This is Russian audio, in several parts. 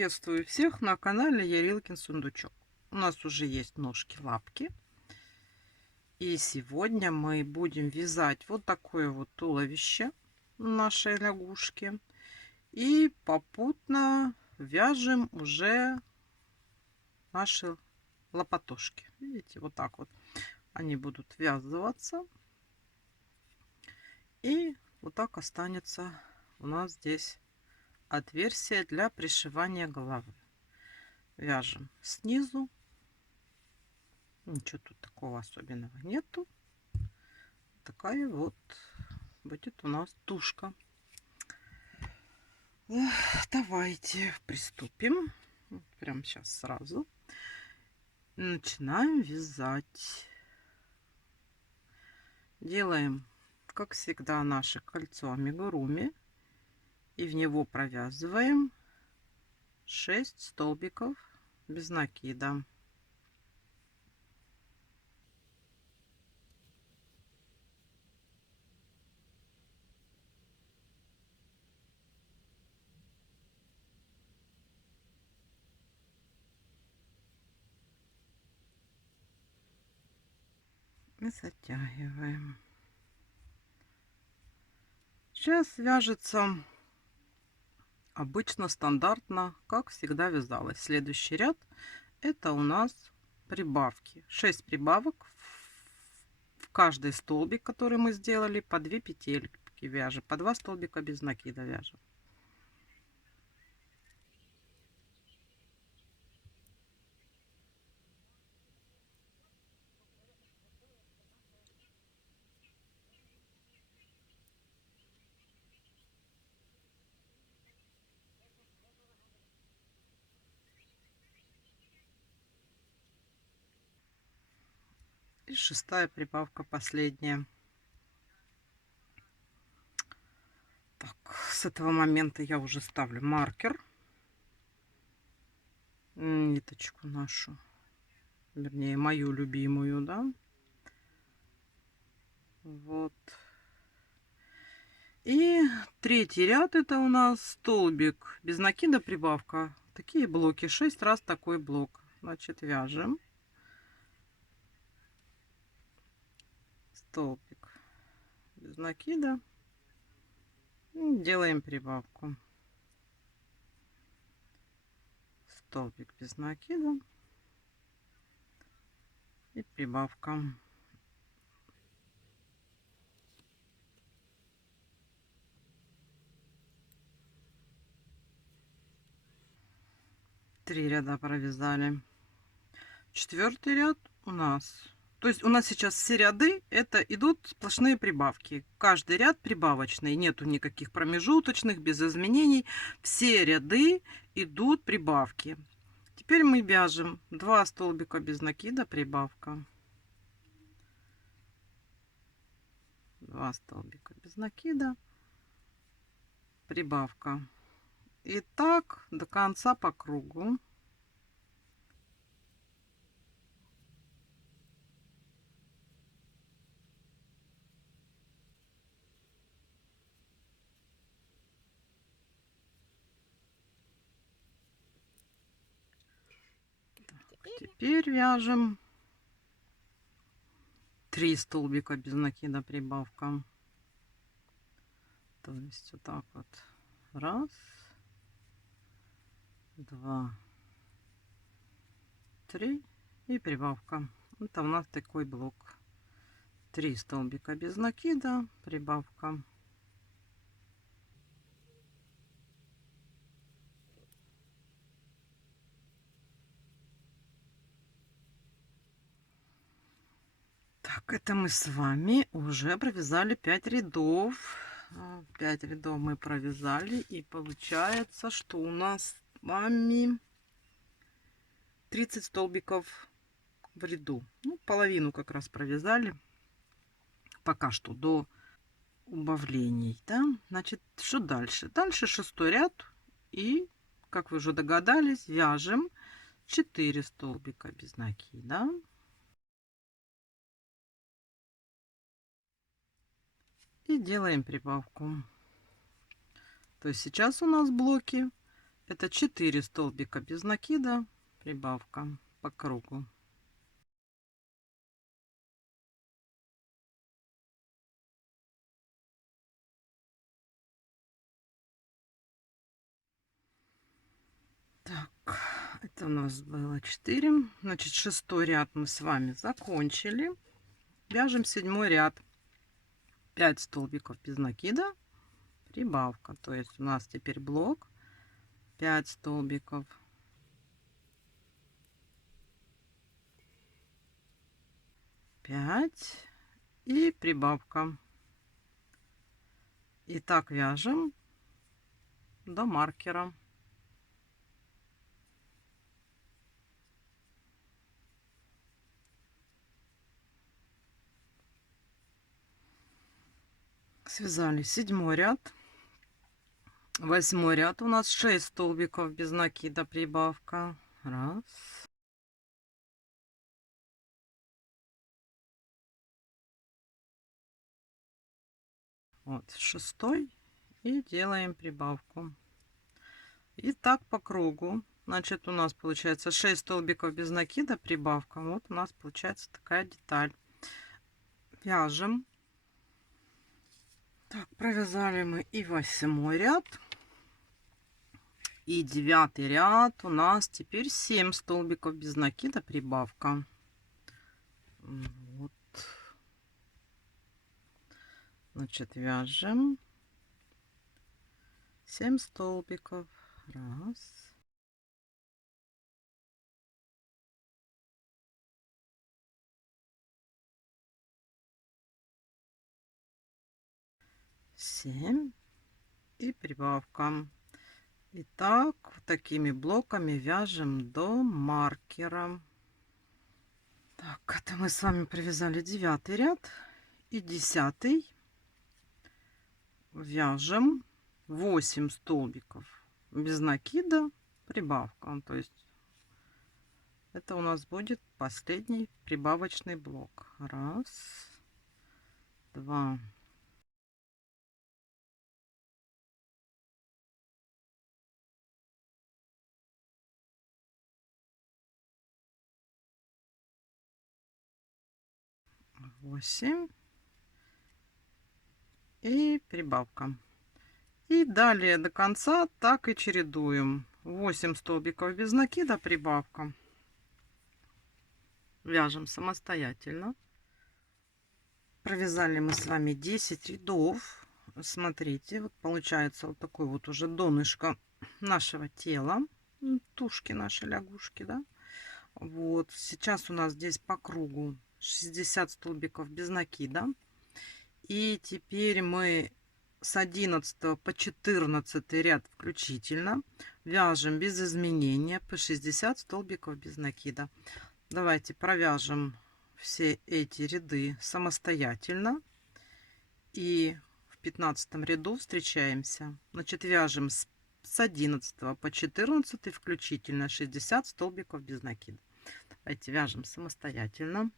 Приветствую всех на канале Ярилкин Сундучок. У нас уже есть ножки-лапки. И сегодня мы будем вязать вот такое вот туловище нашей лягушки. И попутно вяжем уже наши лопатошки. Видите, вот так вот они будут ввязываться. И вот так останется у нас здесь отверстие для пришивания головы. Вяжем снизу. Ничего тут такого особенного нету. Такая вот будет у нас тушка. Давайте приступим. Вот прямо сейчас сразу начинаем вязать. Делаем, как всегда, наше кольцо амигуруми и в него провязываем 6 столбиков без накида. И затягиваем. Сейчас вяжется обычно стандартно, как всегда вязалось. Следующий ряд это у нас прибавки. 6 прибавок в каждый столбик, который мы сделали, по 2 петельки вяжем, по 2 столбика без накида вяжем. И 6-я прибавка, последняя. Так, с этого момента я уже ставлю маркер. Ниточку нашу, вернее, мою любимую, да. Вот. И третий ряд это у нас столбик без накида, прибавка. Такие блоки, 6 раз такой блок. Значит, вяжем столбик без накида, и делаем прибавку. Столбик без накида и прибавка. Три ряда провязали. Четвертый ряд у нас, то есть у нас сейчас все ряды это идут сплошные прибавки. Каждый ряд прибавочный, нету никаких промежуточных, без изменений. Все ряды идут прибавки. Теперь мы вяжем 2 столбика без накида, прибавка, 2 столбика без накида, прибавка. И так до конца по кругу. Теперь вяжем 3 столбика без накида, прибавка. То есть вот так вот. Раз, два, три и прибавка. Это у нас такой блок. 3 столбика без накида, прибавка. Так, это мы с вами уже провязали 5 рядов. 5 рядов мы провязали, и получается, что у нас с вами 30 столбиков в ряду. Ну, половину как раз провязали пока что до убавлений, да. Значит, что дальше? Дальше 6-й ряд, и, как вы уже догадались, вяжем 4 столбика без накида. И делаем прибавку. То есть сейчас у нас блоки Это 4 столбика без накида, прибавка по кругу. Так, это у нас было 4. Значит, 6-й ряд мы с вами закончили. Вяжем 7-й ряд. 5 столбиков без накида, прибавка. То есть у нас теперь блок 5 столбиков. 5 и прибавка. И так вяжем до маркера. Связали 7-й ряд. 8-й ряд у нас 6 столбиков без накида, прибавка. Раз. Вот 6-й. И делаем прибавку. И так по кругу. Значит, у нас получается 6 столбиков без накида, прибавка. Вот у нас получается такая деталь. Вяжем. Так, провязали мы и 8-й ряд. И 9-й ряд у нас теперь 7 столбиков без накида, прибавка. Вот. Значит, вяжем 7 столбиков. Раз. Семь. И прибавка. Итак, вот такими блоками вяжем до маркера. Так, это мы с вами провязали 9-й ряд и 10-й. Вяжем 8 столбиков без накида, прибавка. То есть это у нас будет последний прибавочный блок. Раз, два, восемь и прибавка. И далее до конца так и чередуем. 8 столбиков без накида, прибавка. Вяжем самостоятельно. Провязали мы с вами 10 рядов. Смотрите, вот получается вот такой вот уже донышко нашего тела, тушки нашей лягушки, да. Вот сейчас у нас здесь по кругу 60 столбиков без накида. И теперь мы с 11 по 14 ряд включительно вяжем без изменения по 60 столбиков без накида. Давайте провяжем все эти ряды самостоятельно. И в 15 ряду встречаемся. Значит, вяжем с 11 по 14 включительно 60 столбиков без накида. Давайте вяжем самостоятельно.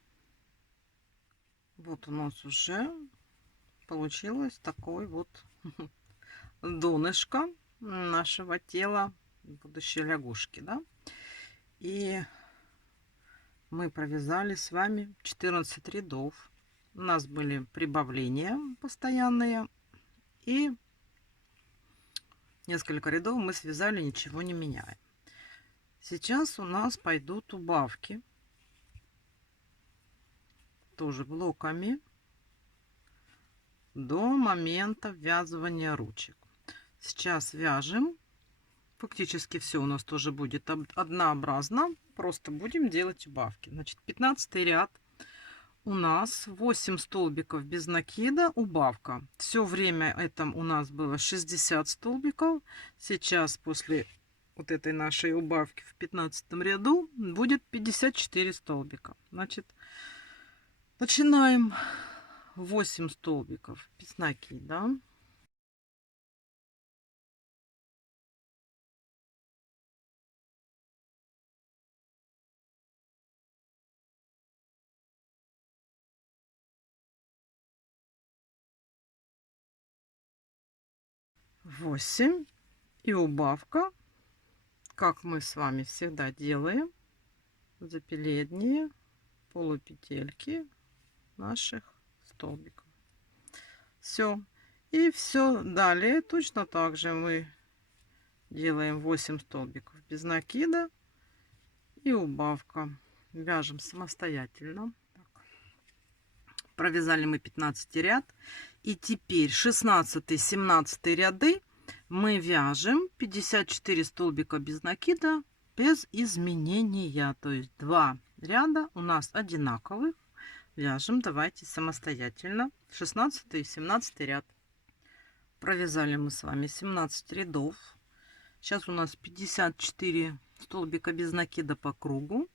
Вот у нас уже получилось такой вот донышко нашего тела будущей лягушки, да. И мы провязали с вами 14 рядов. У нас были прибавления постоянные и несколько рядов мы связали, ничего не меняя. Сейчас у нас пойдут убавки, тоже блоками, до момента ввязывания ручек. Сейчас вяжем. Фактически все у нас тоже будет однообразно. Просто будем делать убавки. Значит, 15 ряд. У нас 8 столбиков без накида, убавка. Все время это у нас было 60 столбиков. Сейчас после вот этой нашей убавки в 15 ряду будет 54 столбика. Значит, начинаем 8 столбиков без накида. Восемь и убавка как мы с вами всегда делаем, за передние полупетельки наших столбиков. Все. И все далее точно так же мы делаем 8 столбиков без накида и убавка. Вяжем самостоятельно. Так. Провязали мы 15 ряд. И теперь 16-17 ряды мы вяжем 54 столбика без накида без изменения. То есть 2 ряда у нас одинаковых. Вяжем давайте самостоятельно 16 и 17 ряд. Провязали мы с вами 17 рядов. Сейчас у нас 54 столбика без накида по кругу.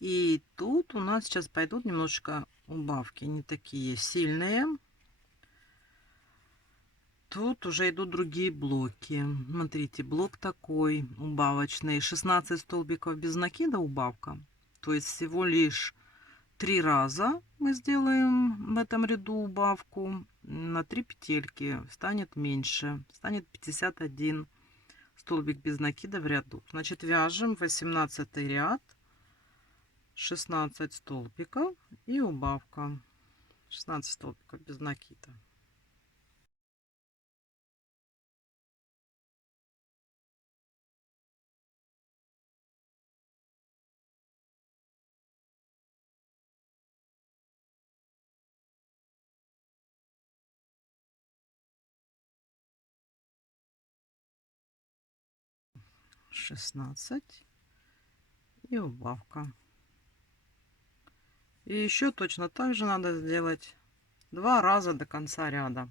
И тут у нас сейчас пойдут немножечко убавки, не такие сильные. Тут уже идут другие блоки. Смотрите, блок такой убавочный. 16 столбиков без накида убавка. То есть всего лишь 3 раза мы сделаем в этом ряду убавку. На 3 петельки станет меньше. Станет 51 столбик без накида в ряду. Значит, вяжем 18 ряд. 16 столбиков и убавка. 16 столбиков без накида. Шестнадцать и убавка. И еще точно так же надо сделать 2 раза до конца ряда.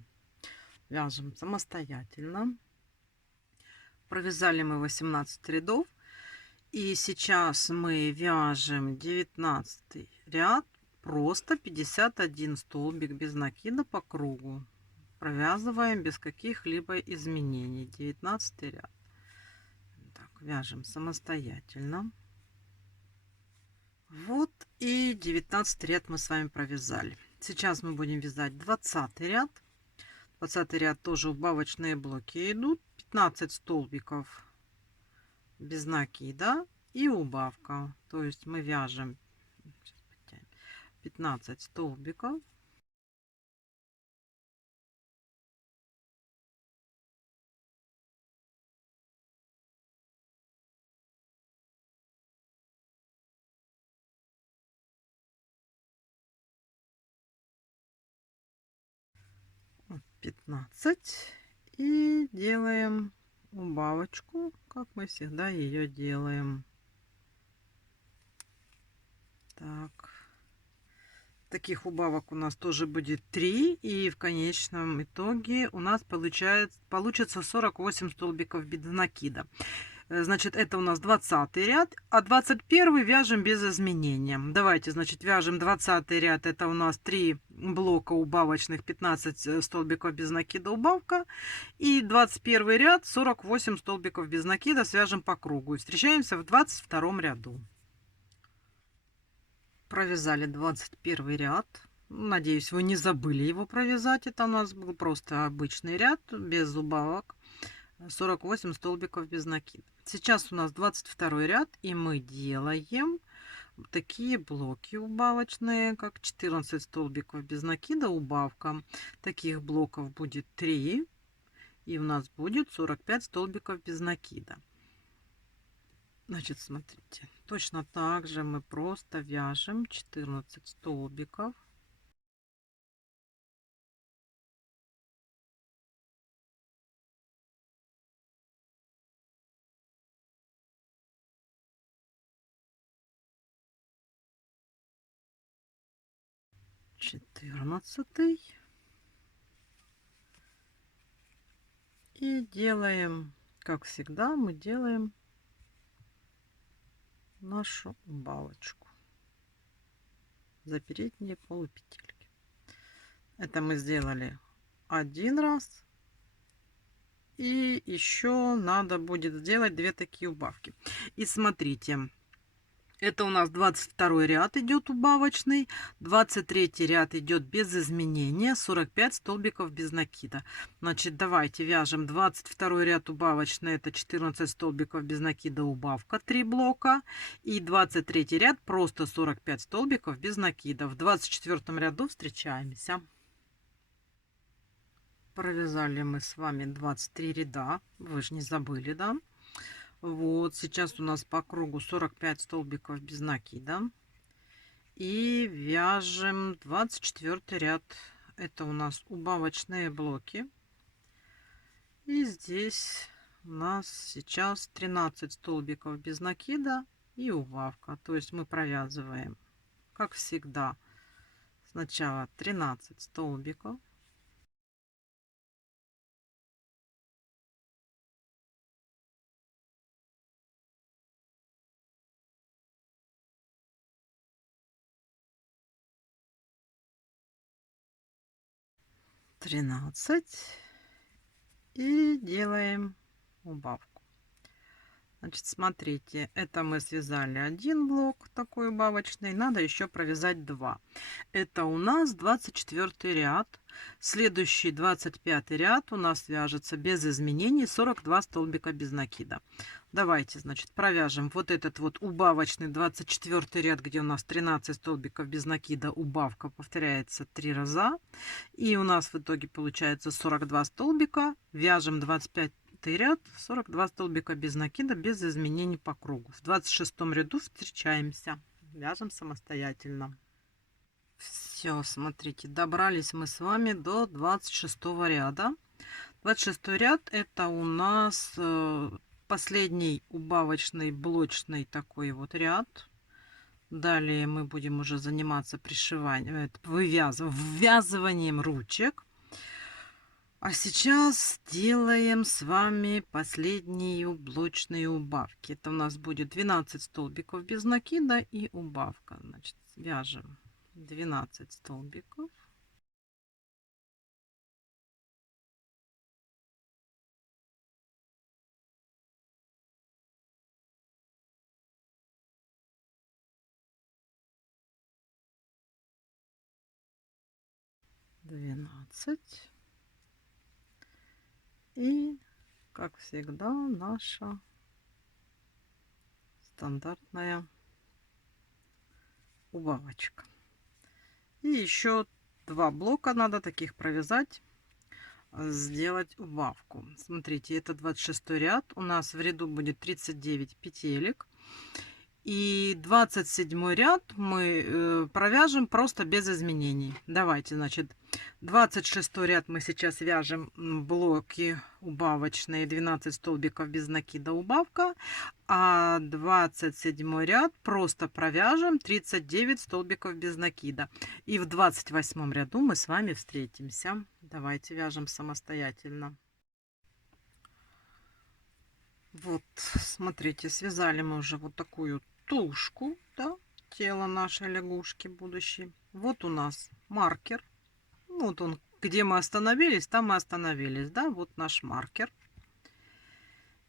Вяжем самостоятельно. Провязали мы 18 рядов. И сейчас мы вяжем 19 ряд. Просто 51 столбик без накида по кругу. Провязываем без каких-либо изменений. 19 ряд. Так, вяжем самостоятельно. Вот и 19 ряд мы с вами провязали. Сейчас мы будем вязать 20 ряд. 20 ряд тоже убавочные блоки идут. 15 столбиков без накида и убавка. То есть мы вяжем 15 столбиков. Вот 15 и делаем убавочку, как мы всегда ее делаем. Так, таких убавок у нас тоже будет 3, и в конечном итоге у нас получится 48 столбиков без накида. Значит, это у нас 20 ряд, а 21 вяжем без изменения. Давайте, значит, вяжем 20 ряд. Это у нас 3 блока убавочных, 15 столбиков без накида убавка. И 21 ряд, 48 столбиков без накида свяжем по кругу. И встречаемся в 22 ряду. Провязали 21 ряд. Надеюсь, вы не забыли его провязать. Это у нас был просто обычный ряд без убавок. 48 столбиков без накида. Сейчас у нас 22 ряд, и мы делаем такие блоки убавочные, как 14 столбиков без накида убавка. Таких блоков будет 3, и у нас будет 45 столбиков без накида. Значит, смотрите, точно так же мы просто вяжем 14 столбиков. Четырнадцатый. И делаем, как всегда, мы делаем нашу убавочку за передние полупетельки. Это мы сделали один раз. И еще надо будет сделать 2 такие убавки. И смотрите, Это у нас 22 ряд идет убавочный, 23 ряд идет без изменения, 45 столбиков без накида. Значит, давайте вяжем 22 ряд убавочный, это 14 столбиков без накида, убавка 3 блока. И 23 ряд просто 45 столбиков без накида. В 24 ряду встречаемся. Провязали мы с вами 23 ряда, вы же не забыли, да? Вот, сейчас у нас по кругу 45 столбиков без накида. И вяжем 24 ряд. Это у нас убавочные блоки. И здесь у нас сейчас 13 столбиков без накида и убавка. То есть мы провязываем, как всегда, сначала 13 столбиков. И делаем убавку. Значит, смотрите, это мы связали один блок такой убавочный, надо еще провязать 2. Это у нас 24 ряд. Следующий 25 ряд у нас вяжется без изменений, 42 столбика без накида. Давайте, значит, провяжем вот этот вот убавочный 24 ряд, где у нас 13 столбиков без накида, убавка повторяется 3 раза. И у нас в итоге получается 42 столбика. Вяжем 25 ряд, 42 столбика без накида, без изменений по кругу. В 26 ряду встречаемся. Вяжем самостоятельно. Все, смотрите, добрались мы с вами до 26 ряда. 26 ряд это у нас последний убавочный блочный такой вот ряд. Далее мы будем уже заниматься пришиванием, ввязыванием ручек. А сейчас делаем с вами последние блочные убавки. Это у нас будет 12 столбиков без накида и убавка. Значит, вяжем 12 столбиков. И, как всегда, наша стандартная убавочка. И еще 2 блока надо таких провязать, сделать убавку. Смотрите, это 26 ряд. У нас в ряду будет 39 петелек. И 27 ряд мы провяжем просто без изменений. Давайте, значит, 26 ряд мы сейчас вяжем блоки убавочные, 12 столбиков без накида, убавка. А 27 ряд просто провяжем 39 столбиков без накида. И в 28 ряду мы с вами встретимся. Давайте вяжем самостоятельно. Вот, смотрите, связали мы уже вот такую тушку, да, тело нашей лягушки будущей. Вот у нас маркер. Вот он, где мы остановились, там мы остановились, да, вот наш маркер.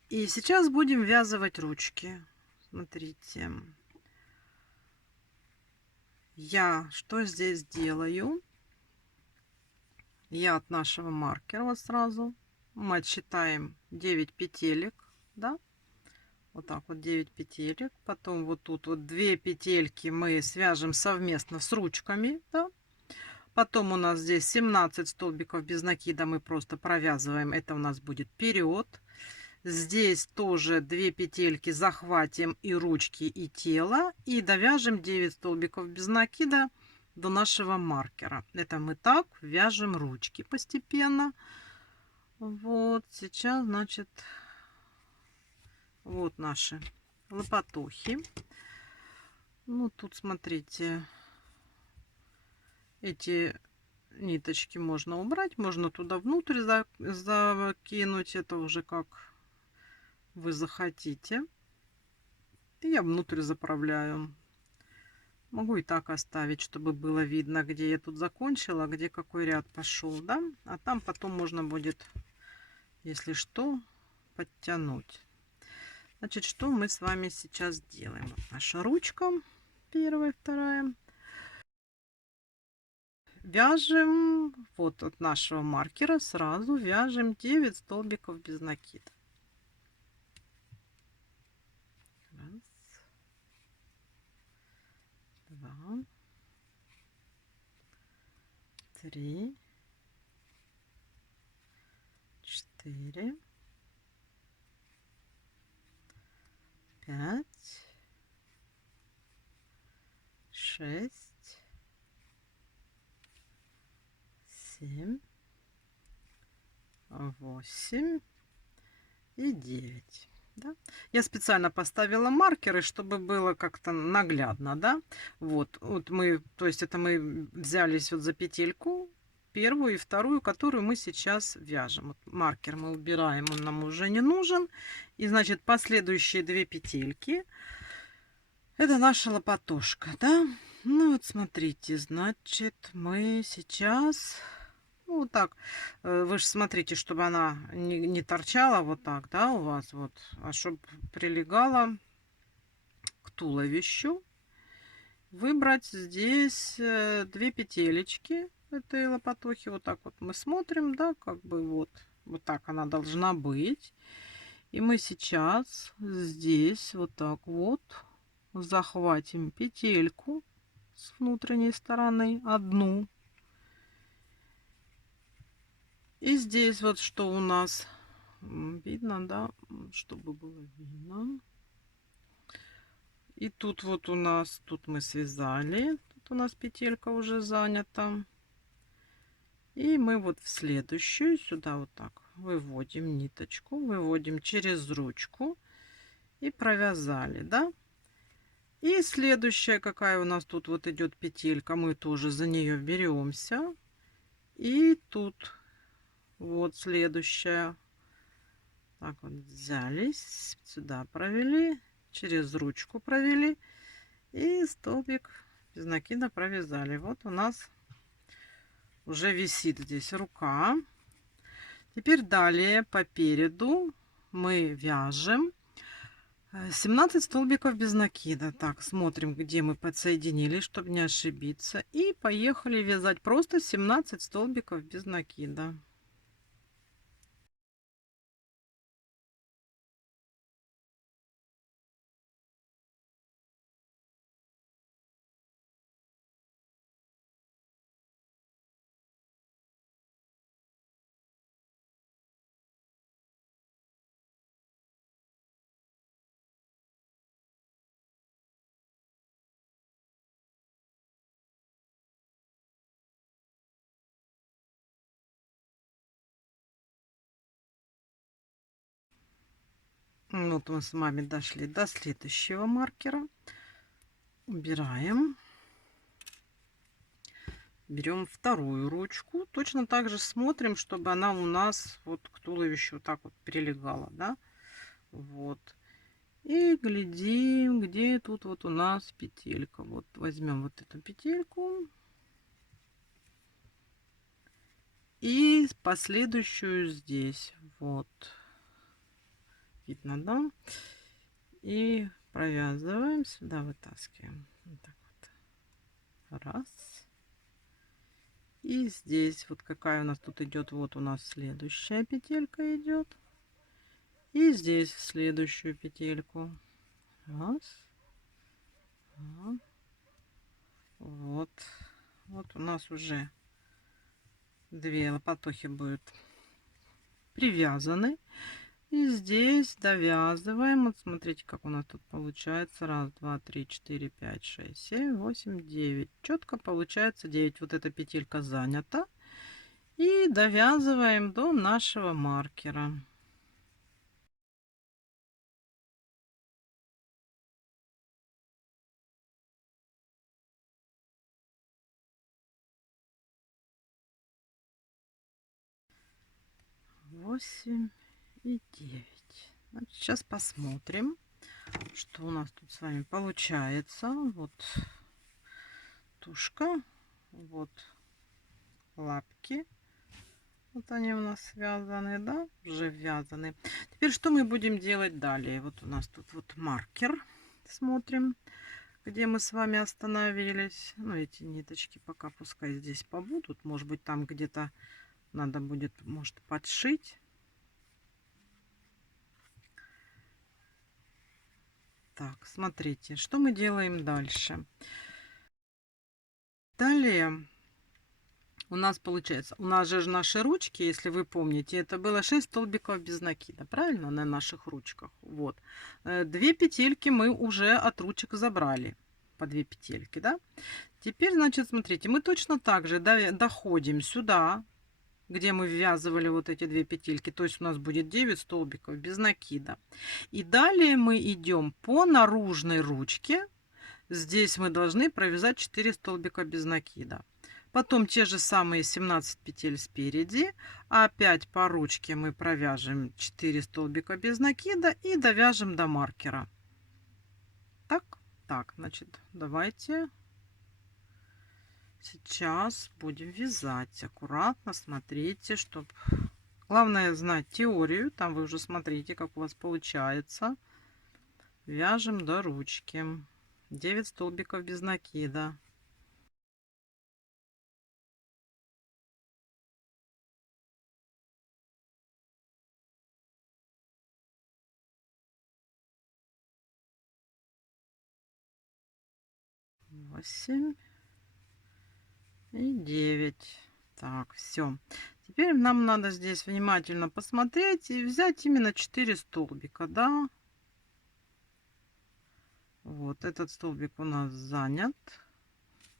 И сейчас будем ввязывать ручки. Смотрите. Я что здесь делаю? Я от нашего маркера вот сразу мы отсчитаем 9 петелек, да, вот так вот 9 петелек. Потом вот тут вот 2 петельки мы свяжем совместно с ручками, да. Потом у нас здесь 17 столбиков без накида мы просто провязываем, это у нас будет вперед. Здесь тоже 2 петельки захватим и ручки, и тело, и довяжем 9 столбиков без накида до нашего маркера. Это мы так вяжем ручки постепенно. Вот сейчас, значит, вот наши лопатухи. Ну, тут смотрите, эти ниточки можно убрать, можно туда внутрь закинуть, это уже как вы захотите. И я внутрь заправляю. Могу и так оставить, чтобы было видно, где я тут закончила, где какой ряд пошел, да. А там потом можно будет, если что, подтянуть. Значит, что мы с вами сейчас делаем? Вот наша ручка, первая, вторая. Вяжем вот от нашего маркера сразу вяжем 9 столбиков без накида. Раз, два, три, четыре, пять, шесть, семь, 8 и 9. Да? Я специально поставила маркеры, чтобы было как-то наглядно, да. Вот мы, то есть это мы взялись вот за петельку первую и вторую, которую мы сейчас вяжем. Вот маркер мы убираем, он нам уже не нужен. И значит последующие 2 петельки это наша лопатушка, да. Ну вот смотрите, значит мы сейчас ну, вот так. Вы же смотрите, чтобы она не торчала вот так, да, у вас вот, а чтобы прилегала к туловищу. Выбрать здесь 2 петелечки этой лопатохи. Вот так вот мы смотрим, да, как бы вот так она должна быть. И мы сейчас здесь вот так вот захватим петельку с внутренней стороны, одну. И здесь вот что у нас видно, да, чтобы было видно. И тут вот у нас, тут мы связали, тут у нас петелька уже занята. И мы вот в следующую сюда вот так выводим ниточку, выводим через ручку и провязали, да. И следующая, какая у нас тут вот идет петелька, мы тоже за нее беремся. И тут вот следующая. Так вот взялись, сюда провели, через ручку провели и столбик без накида провязали. Вот у нас уже висит здесь рука. Теперь далее по переду мы вяжем 17 столбиков без накида. Так, смотрим, где мы подсоединили, чтобы не ошибиться. И поехали вязать просто 17 столбиков без накида. Вот мы с вами дошли до следующего маркера. Убираем. Берем вторую ручку. Точно так же смотрим, чтобы она у нас вот к туловищу вот так вот прилегала, да. Вот. И глядим, где тут вот у нас петелька. Вот возьмем вот эту петельку. И последующую здесь. Вот. Видно, да? И провязываем. Сюда вытаскиваем. Вот так вот. Раз. И здесь вот какая у нас тут идет. Вот у нас следующая петелька идет. И здесь в следующую петельку. Раз. Два. Вот. Вот у нас уже 2 лопатохи будут привязаны. И здесь довязываем. Вот смотрите, как у нас тут получается. Раз, два, три, четыре, пять, шесть, семь, восемь, 9. Четко получается 9. Вот эта петелька занята. И довязываем до нашего маркера. Восемь и 9. Значит, сейчас посмотрим, что у нас тут с вами получается. Вот тушка, вот лапки, Вот они у нас связаны, да, уже ввязаны. Теперь что мы будем делать далее? Вот у нас тут вот маркер. Смотрим, где мы с вами остановились. Ну, эти ниточки пока пускай здесь побудут. Может быть, там где-то надо будет, может, подшить. Так, смотрите, что мы делаем дальше. Далее у нас получается, у нас же наши ручки, если вы помните, это было 6 столбиков без накида, правильно, на наших ручках. Вот. 2 петельки мы уже от ручек забрали, по 2 петельки, да. Теперь, значит, смотрите, мы точно так же доходим сюда, где мы ввязывали вот эти 2 петельки, то есть у нас будет 9 столбиков без накида. И далее мы идем по наружной ручке. Здесь мы должны провязать 4 столбика без накида. Потом те же самые 17 петель спереди. Опять по ручке мы провяжем 4 столбика без накида и довяжем до маркера. Так, значит, давайте сейчас будем вязать. Аккуратно смотрите, чтобы... Главное знать теорию. Там вы уже смотрите, как у вас получается. Вяжем до ручки. 9 столбиков без накида. Восемь и 9. Так, все. Теперь нам надо здесь внимательно посмотреть и взять именно 4 столбика, да. Вот этот столбик у нас занят.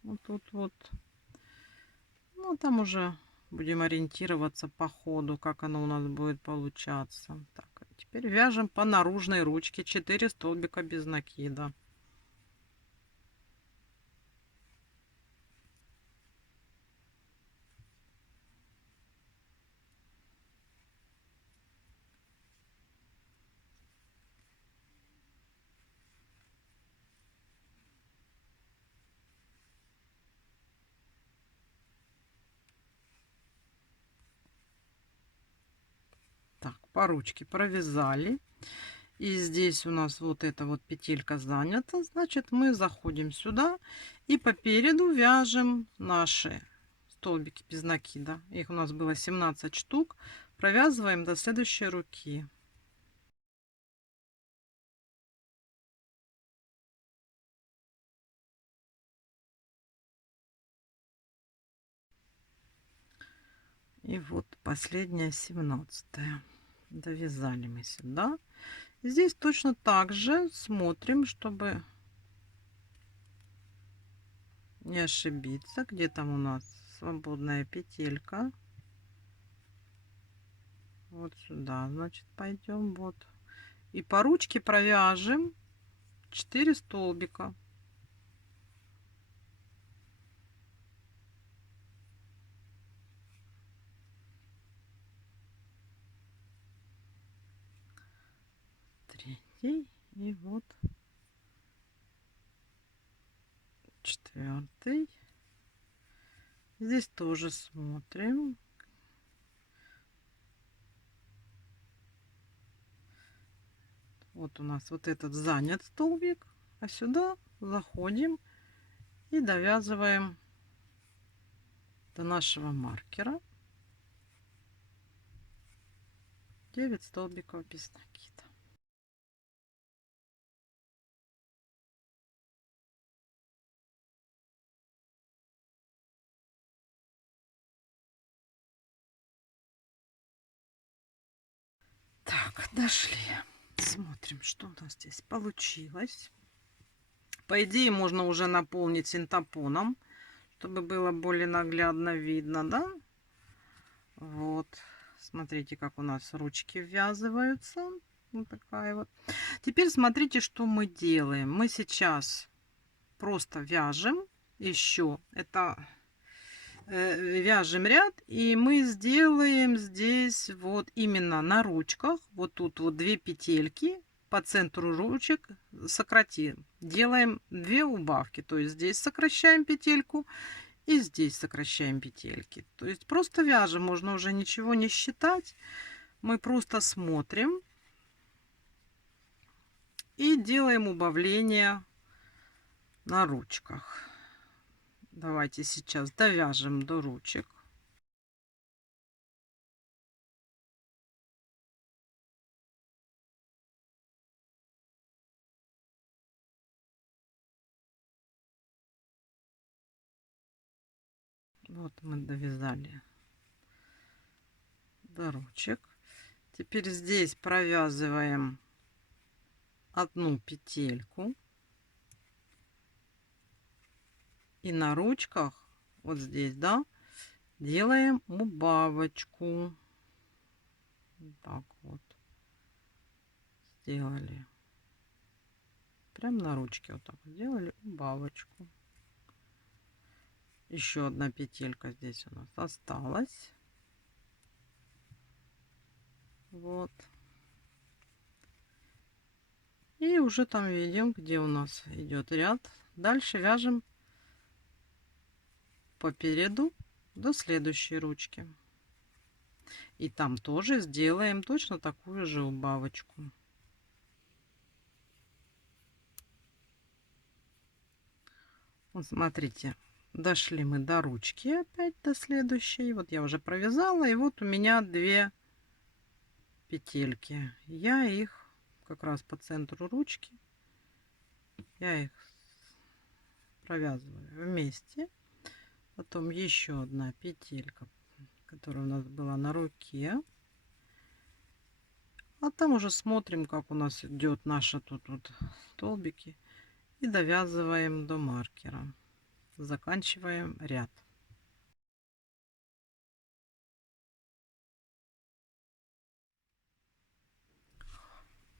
Вот тут вот. Ну, там уже будем ориентироваться по ходу, как оно у нас будет получаться. Так, теперь вяжем по наружной ручке 4 столбика без накида. Так, по ручке провязали. И здесь у нас вот эта вот петелька занята. Значит, мы заходим сюда и по переду вяжем наши столбики без накида. Их у нас было 17 штук. Провязываем до следующей руки. И вот последняя 17-я. Довязали мы сюда. Здесь точно так же смотрим, чтобы не ошибиться, где там у нас свободная петелька. Вот сюда, значит, пойдем. Вот. И по ручке провяжем 4 столбика. Третий. И вот четвертый. Здесь тоже смотрим. Вот у нас вот этот занят столбик. А сюда заходим и довязываем до нашего маркера 9 столбиков без накида. Так, дошли. Смотрим, что у нас здесь получилось. По идее, можно уже наполнить синтопоном, чтобы было более наглядно видно, да? Вот. Смотрите, как у нас ручки ввязываются. Вот такая вот. Теперь смотрите, что мы делаем. Мы сейчас просто вяжем еще. Это вяжем ряд, и мы сделаем здесь вот именно на ручках, вот тут вот 2 петельки по центру ручек сократим. Делаем 2 убавки, то есть здесь сокращаем петельку И здесь сокращаем петельки. То есть просто вяжем, можно уже ничего не считать. Мы просто смотрим и делаем убавление на ручках. Давайте сейчас довяжем до ручек. Вот мы довязали до ручек. Теперь здесь провязываем одну петельку. И на ручках, вот здесь, да, делаем убавочку. Так вот. Сделали. Прям на ручке вот так сделали убавочку. Еще одна петелька здесь у нас осталась. Вот. И уже там видим, где у нас идет ряд. Дальше вяжем по переду до следующей ручки. И там тоже сделаем точно такую же убавочку. Вот смотрите, дошли мы до ручки опять до следующей. Вот я уже провязала, и вот у меня 2 петельки. Я их как раз по центру ручки, я их провязываю вместе. Потом еще одна петелька, которая у нас была на руке. А там уже смотрим, как у нас идет наши тут вот столбики. И довязываем до маркера. Заканчиваем ряд.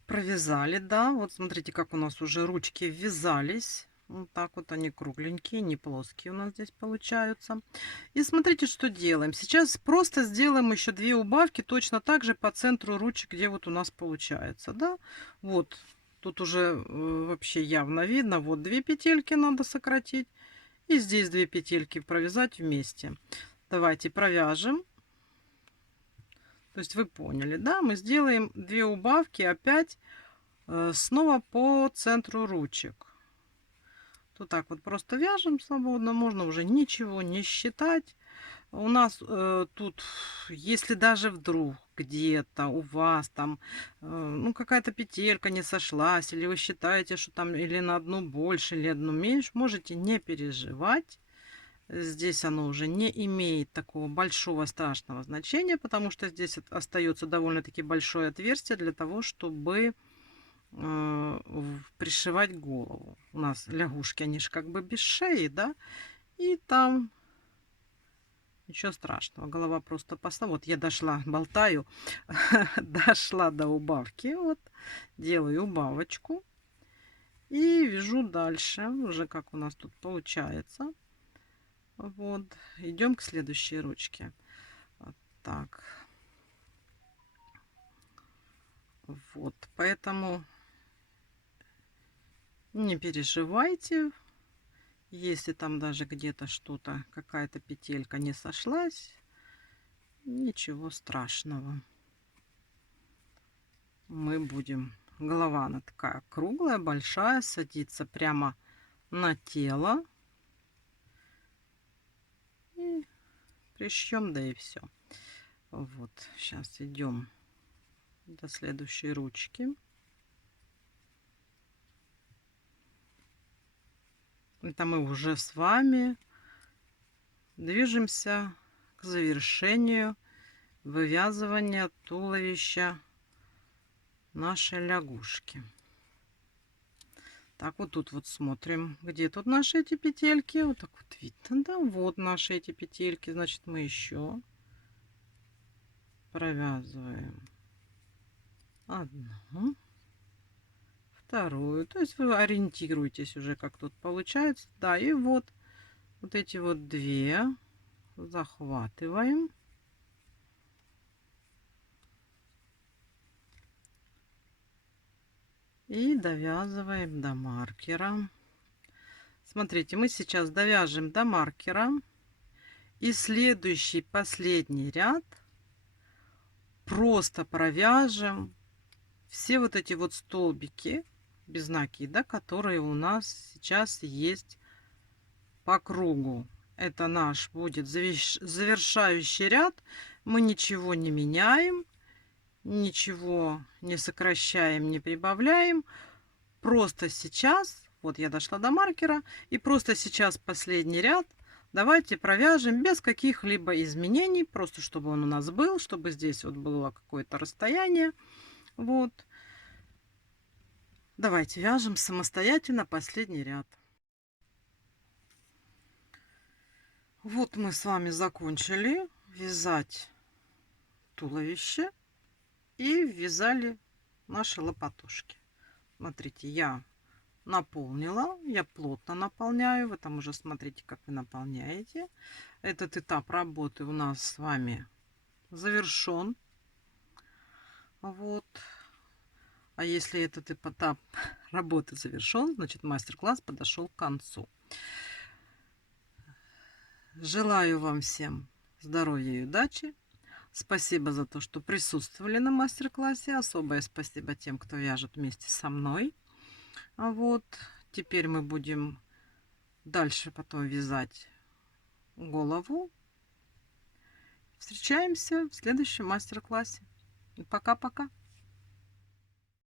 Провязали, да. Вот смотрите, как у нас уже ручки ввязались. Вот так вот они кругленькие, не плоские у нас здесь получаются. И смотрите, что делаем. Сейчас просто сделаем еще 2 убавки точно так же по центру ручек, где вот у нас получается, да. Вот тут уже вообще явно видно. Вот 2 петельки надо сократить. И здесь 2 петельки провязать вместе. Давайте провяжем. То есть вы поняли, да? Мы сделаем 2 убавки опять снова по центру ручек. Вот так вот просто вяжем свободно. Можно уже ничего не считать. У нас тут, если даже вдруг где-то у вас там ну, какая-то петелька не сошлась, или вы считаете, что там или на одну больше, или одну меньше, можете не переживать. Здесь оно уже не имеет такого большого страшного значения, потому что здесь остается довольно-таки большое отверстие для того, чтобы пришивать голову. У нас лягушки, они же как бы без шеи, да, и там ничего страшного, голова просто посла. Вот я дошла, болтаю, дошла до убавки, вот, делаю убавочку и вяжу дальше, уже как у нас тут получается. Вот, идем к следующей ручке. Вот так. Вот, поэтому не переживайте, если там даже где-то что-то, какая-то петелька не сошлась, ничего страшного. Мы будем, голова она такая круглая, большая, садится прямо на тело. И пришьем, да и все. Вот, сейчас идем до следующей ручки. Это мы уже с вами движемся к завершению вывязывания туловища нашей лягушки. Так, вот тут вот смотрим, где тут наши эти петельки. Вот так вот видно, да, вот наши эти петельки. Значит, мы еще провязываем одну, вторую. То есть вы ориентируетесь уже, как тут получается. Да, и вот эти вот 2 захватываем. И довязываем до маркера. Смотрите, мы сейчас довяжем до маркера. И следующий, последний ряд просто провяжем все вот эти вот столбики без накида, которые у нас сейчас есть по кругу. Это наш будет завершающий ряд. Мы ничего не меняем, ничего не сокращаем, не прибавляем. Просто сейчас, вот я дошла до маркера, и просто сейчас последний ряд давайте провяжем без каких-либо изменений, просто чтобы он у нас был, чтобы здесь вот было какое-то расстояние. Вот. Давайте вяжем самостоятельно последний ряд. Вот мы с вами закончили вязать туловище и вязали наши лопатушки. Смотрите, я наполнила, я плотно наполняю. Вы там уже смотрите, как вы наполняете. Этот этап работы у нас с вами завершен. Вот. А если этот этап работы завершен, значит мастер-класс подошел к концу. Желаю вам всем здоровья и удачи. Спасибо за то, что присутствовали на мастер-классе. Особое спасибо тем, кто вяжет вместе со мной. Вот. Теперь мы будем дальше потом вязать голову. Встречаемся в следующем мастер-классе. Пока-пока.